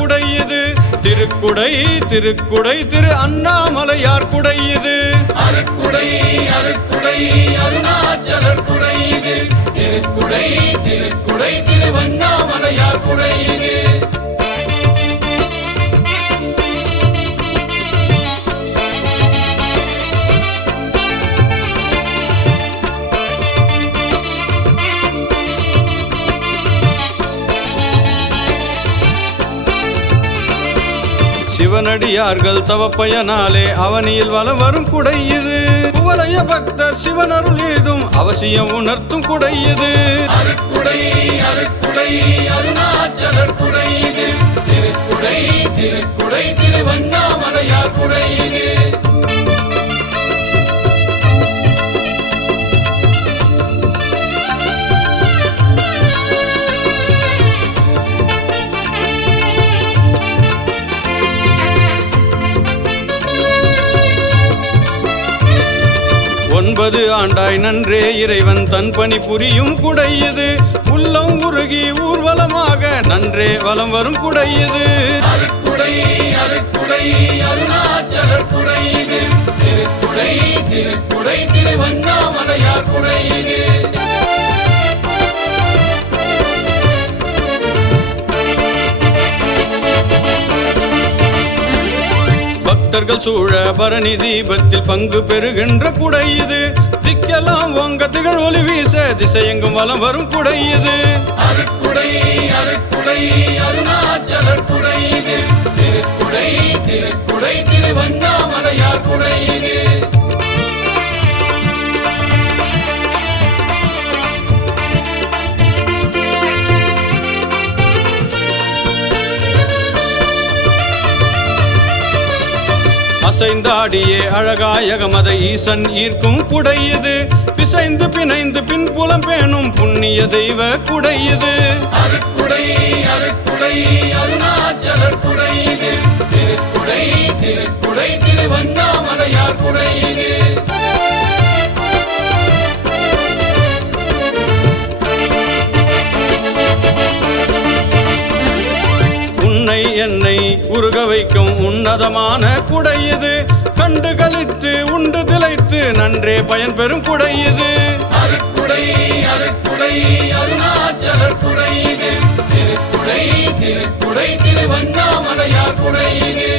குடையுது. திருக்குடை திருக்குடை திரு அண்ணாமலையார் குடையுது. அருட்குடை அருட்குடை அருணாச்சலர் குடையுது. திருக்குடை திருக்குடை திருவண்ணாமலையார் குடையுது. சிவனடியார்கள் தவப்பயனாலே அவனியில் வலம் வரும் குடையுது. குவலய பக்தர் சிவனருள் ஏதும் அவசியம் உணர்த்தும் குடையுது. அருட்குடை அருட்குடை அருணாச்சலர் குடையுது. திருக்குடை திருக்குடை திருவண்ணாமலையார் குடையுது. ஒன்பது ஆண்டாய் நன்றே இறைவன் தன் பணி புரியும் குடையுது. உள்ளம் உருகி ஊர்வலமாக நன்றே வலம் வரும் குடையுது. அருட்குடை அருட்குடை அருணாச்சலர் குடையுது. திருக்குடை திருக்குடை திருவண்ணாமலையார் குடையுது. பக்தர்கள் சூழ பரணி தீபத்தில் பங்கு பெறுகின்ற குடையுது. திக்கெல்லாம் வாங்க திகழ் ஒளி வீச திசையெங்கும் வலம் வரும் குடையுது. அருட்குடை அருட்குடை அருணாச்சலர் குடையுது. திருக்குடை திருக்குடை திருவண்ணாமலையார் குடையுது. அசைந்தாடியே அழகாயகமத ஈசன் ஈர்க்கும் குடையுது. பிசைந்து பிணைந்து பின்புலம் பேணும் புண்ணிய தெய்வ குடையுது. அருட்குடை அருட்குடை அருணாச்சலர் குடையுது. திருக்குடை திருக்குடை திருவண்ணாமலையார் குடையுது. உன்னை என்னை உருக வைக்கும் உன்னதமான குடையுது. கண்டு கழித்து உண்டு திளைத்து நன்றே பயன் பெறும் குடையுது. அருட்குடை அருட்குடை அருணாச்சலர் குடையுது. திருக்குடை திருக்குடை திருவண்ணாமலையார் குடையுது.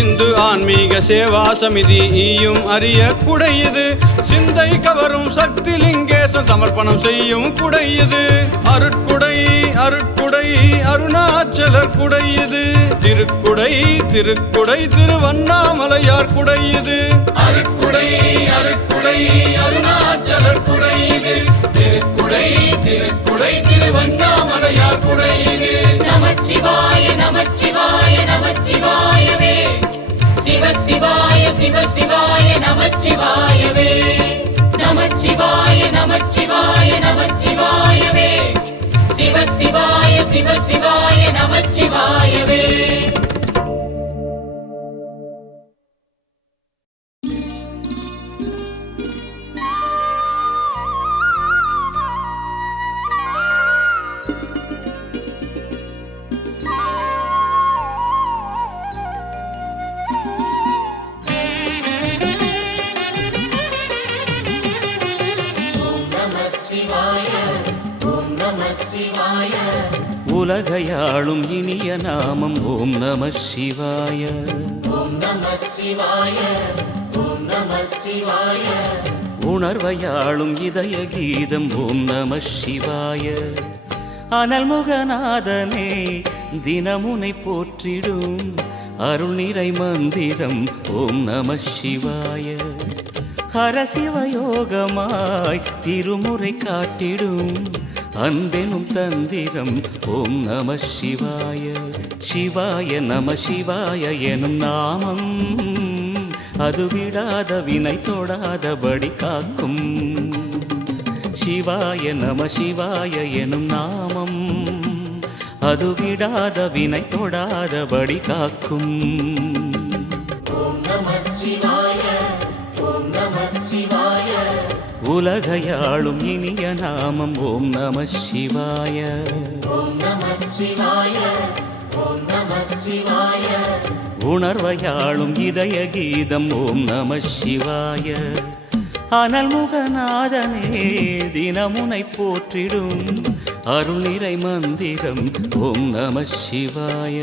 இந்து ஆன்மீக சேவா சமிதி ஈயும் அறிய குடையுது. சிந்தை கவரும் சக்தி லிங்கேசன் சமர்ப்பணம் செய்யும் குடையுது. அருட்குடை அருட்குடை அருணாச்சலர் குடையுது. திருக்குடை திருக்குடை திருவண்ணாமலையார் குடையுது. அருட்குடை அருட்குடை அருணாச்சலர் குடையுது. திருக்குடை திருக்குடை திருவண்ணாமலையார் குடையுது. நமச்சிவாய நமச்சிவாய நமச்சிவாயவே. சிவ சிவாய சிவ சிவாய நமச்சிவாயவே. நமச்சிவாய நமச்சிவாய நமச்சிவாயவே. சிவ சிவாய சிவ சிவாய நமச்சிவாயவே. உலகையாளும் இனிய நாமம் ஓம் நம சிவாய. ஓம் நம சிவாய ஓம் நம சிவாய. உணர்வையாளும் இதய கீதம் ஓம் நம சிவாய. அனல்முகநாதனே தினமுனை போற்றிடும் அருள் நிறை மந்திரம் ஓம் நம சிவாய. ஹரசிவயோகமாய் திருமுறை காட்டிடும் அன்பெனும் தந்திரம் ஓம் நம சிவாய. சிவாய நம சிவாய எனும் நாமம் அது விடாத வினை தொடாதபடி காக்கும். சிவாய நம சிவாய எனும் நாமம் அது விடாத வினை தொடாதபடி காக்கும். ஓம் நம சிவாய ஓம் நம சிவாய உலகையாளும் இனிய நாமம் ஓம் நம சிவாய ஓம் நம சிவாய ஓம் நம சிவாய உணர்வையாளும் இதய கீதம் ஓம் நம சிவாய அனல்முகநாதனே தினமுனை போற்றிடும் அருள் நிறை மந்திரம் ஓம் நம சிவாய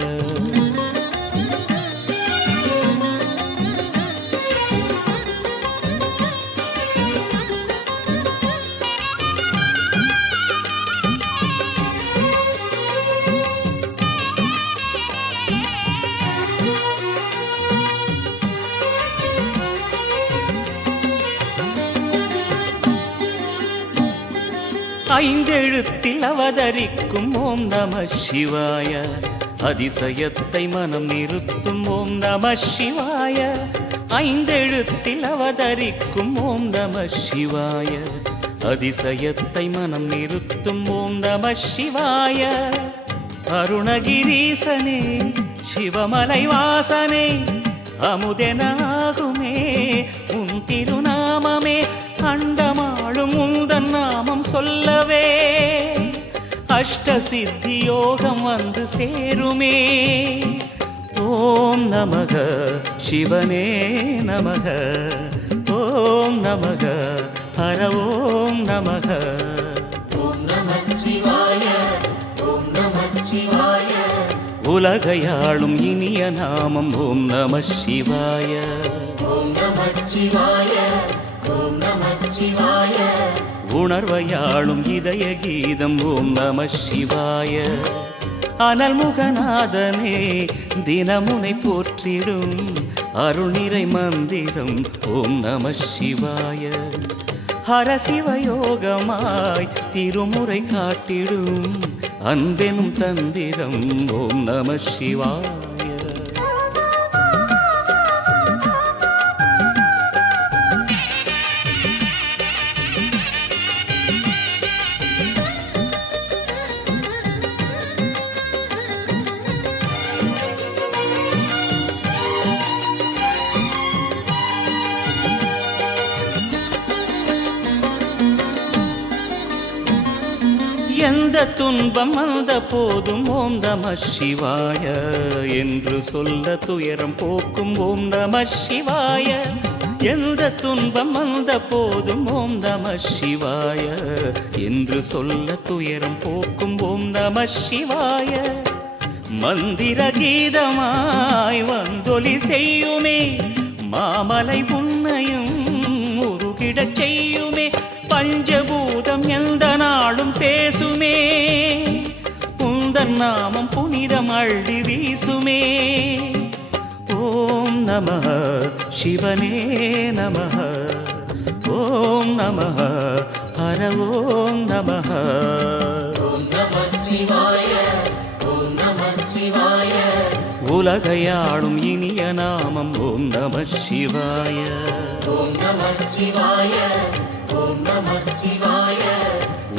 ஐந்தெழுத்தில் அவதரிக்கும் ஓம் நம சிவாய அதிசயத்தை மனம் நிறுத்தும் ஓம் நம சிவாய ஐந்தெழுத்தில் அவதரிக்கும் ஓம் நம சிவாய அதிசயத்தை மனம் நிறுத்தும் ஓம் நம சிவாய அருணகிரீசனே சிவமலை வாசனே அமுதெனாகுமே உன் திருநாமமே அண்டமாளும் உந்தன் நாமம் சொல்லவே அஷ்ட சித்தி யோகம் வந்து சேருமே ஓம் நமக சிவனே நமக ஓம் நமக ஹர ஓம் நமக ஓம் நம சிவாய ஓம் நம சிவாய உலகையாளும் இனிய நாமம் ஓம் நம சிவாய ஓம் நம சிவாய ஓம் நம சிவாய உணர்வையாளும் இதய கீதம் ஓம் நம சிவாய அனல்முகநாதனே தினமுனை போற்றிடும் அருள் நிறை மந்திரம் ஓம் நம சிவாய ஹர சிவயோகமாய் திருமுறை காட்டிடும் அன்பெனும் தந்திரம் ஓம் நம சிவாய எந்த துன்பம் வந்த போதும் ஓம் நம சிவாய என்று சொல்ல துயரம் போக்கும் ஓம் நம சிவாய எந்த துன்பம் வந்த போதும் ஓம் நம சிவாய என்று சொல்ல துயரம் போக்கும் ஓம் நம சிவாய மந்திர கீதமாய் வந்தொலி செய்யுமே மாமலை உன்னையும் உருகிடச் செய்யுமே பஞ்சபூதம் எந்த நாளும் பேசுமே உந்தன் நாமம் புனிதம் அள்ளி வீசுமே ஓம் நம சிவனே நம ஓம் நம ஹர ஓம் நம ஓம் நம சிவாய ஓம் நம சிவாய உலகையாளும் இனிய நாமம் ஓம் நம சிவாய ஓம் நம சிவாய ஓம் நம சிவாய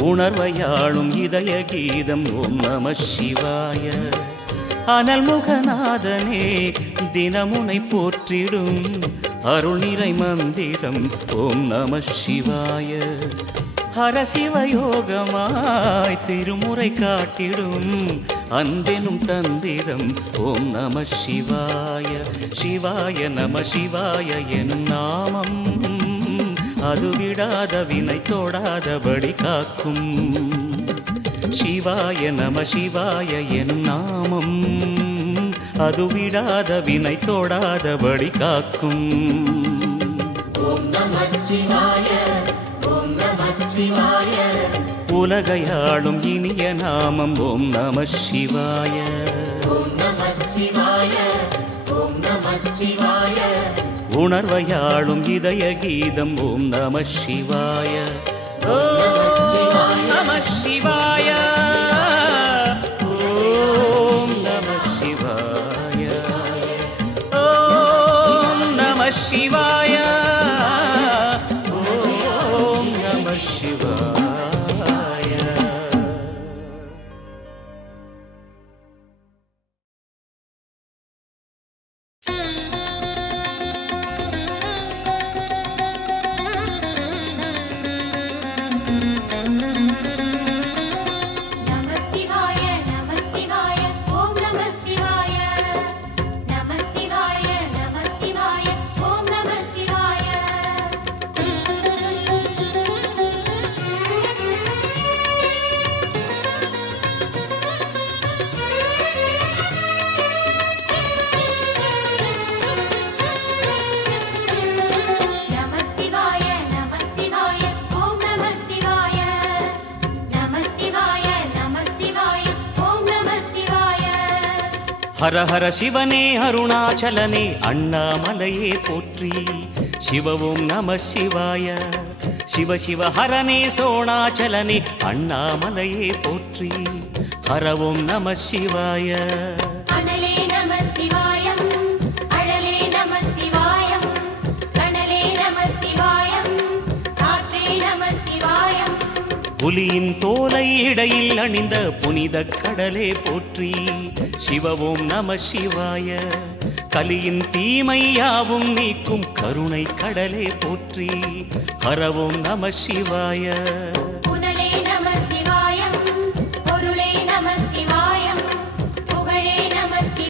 உணர்வையாளும் இதய கீதம் ஓம் நம சிவாய அனல்முகநாதனே தினமுனை போற்றிடும் அருள் நிறை மந்திரம் ஓம் நம சிவாய ஹர சிவயோகமாய் திருமுறை காட்டிடும் அன்பெனும் தந்திரம் ஓம் நம சிவாய சிவாய நம சிவாய எனும் நாமம் அது விடாத வினை தொடாதபடி காக்கும் சிவாய நம சிவாய எனும் நாமம் அது விடாத வினை தொடாதபடி காக்கும் ஓம் நம சிவாய ஓம் நம சிவாய உலகையாளும் இனிய நாமம் ஓம் நம சிவாய ஓம் நம சிவாய ஓம் நம சிவாய உணர்வையாளும் இதய கீதம் ஓம் நம சிவாய சிவாய நம சிவாய ஓம் நம சிவாய ஓம் நம சிவாய ஓம் நம சிவாய ஹர ஹர சிவனே அருணாச்சலனே அண்ணாமலையே போற்றி சிவ ஓம் நம சிவாய சிவ சிவ ஹரனே சோணாச்சலனே அண்ணாமலையே போற்றி ஹர ஓம் நம சிவாய அனலே நம சிவாயம் அழலே நம சிவாயம் கனலே நம சிவாயம் காற்றே நம சிவாயம் புலியின் தோலை இடையில் அணிந்த புனித கடலே போற்றி சிவ ஓம் நம சிவாய கலியின் தீமையாவும் நீக்கும் கருணை கடலே போற்றி ஹர ஓம் நம சிவாய